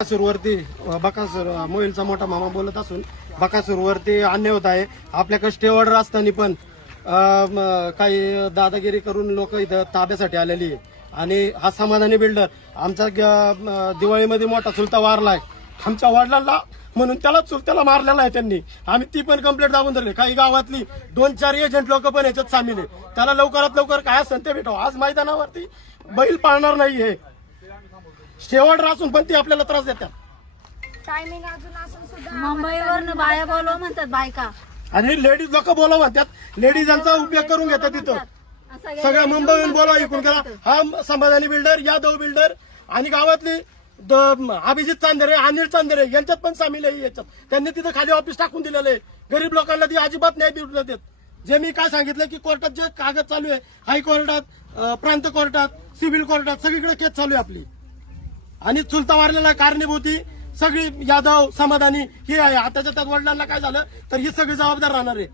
बकासूरवरती बकासूर मोहिलचा मोठा मामा बोलत असून बकासूरवरती अन्याय होत आहे. आपल्याकडे स्टे ऑर्डर असताना पण काही दादागिरी करून लोक इथं ताब्यासाठी आलेली आहे. आणि हा समाधानी बिल्डर आमचा दिवाळीमध्ये मोठा चुलता वारलाय आमच्या वडिलांना, म्हणून त्याला चुलत्याला मारलेला आहे त्यांनी. आम्ही ती पण कंप्लेंट दाबून धरली. काही गावातली 2-4 एजंट लोक पण याच्यात सामील आहे. त्याला लवकरात लवकर काय असेल ते भेटावं. आज मैदानावरती बैल पाळणार नाहीये, शेवट असून पण ती आपल्याला त्रास देतात. टायमिंग अजून असून सुद्धा मुंबईवरनं बाया बोलव म्हणतात बायका, आणि लेडीज लोक बोलावं म्हणतात. लेडीजांचा उपयोग करून घेतात तिथं. सगळ्या मुंबईहून बोलावं ऐकून करा. हा समाधानी बिल्डर, यादव बिल्डर आणि गावातली अभिजित चांदेरे, अनिल चांदेरे यांच्यात पण सामील आहे याच्यात. त्यांनी तिथं खाली ऑफिस टाकून दिलेलं आहे. गरीब लोकांना ती अजिबात न्याय देऊ देत. जे मी काय सांगितलं की कोर्टात जे कागद चालू आहे, हायकोर्टात, प्रांत कोर्टात, सिव्हिल कोर्टात सगळीकडे केस चालू आहे आपली. आणि चुलता वारलेला कारणीभूती सगळी यादव समाधानी ही आहे. आताच्या त्यात वडिलांना काय झालं तर ही सगळी जबाबदार राहणार आहे.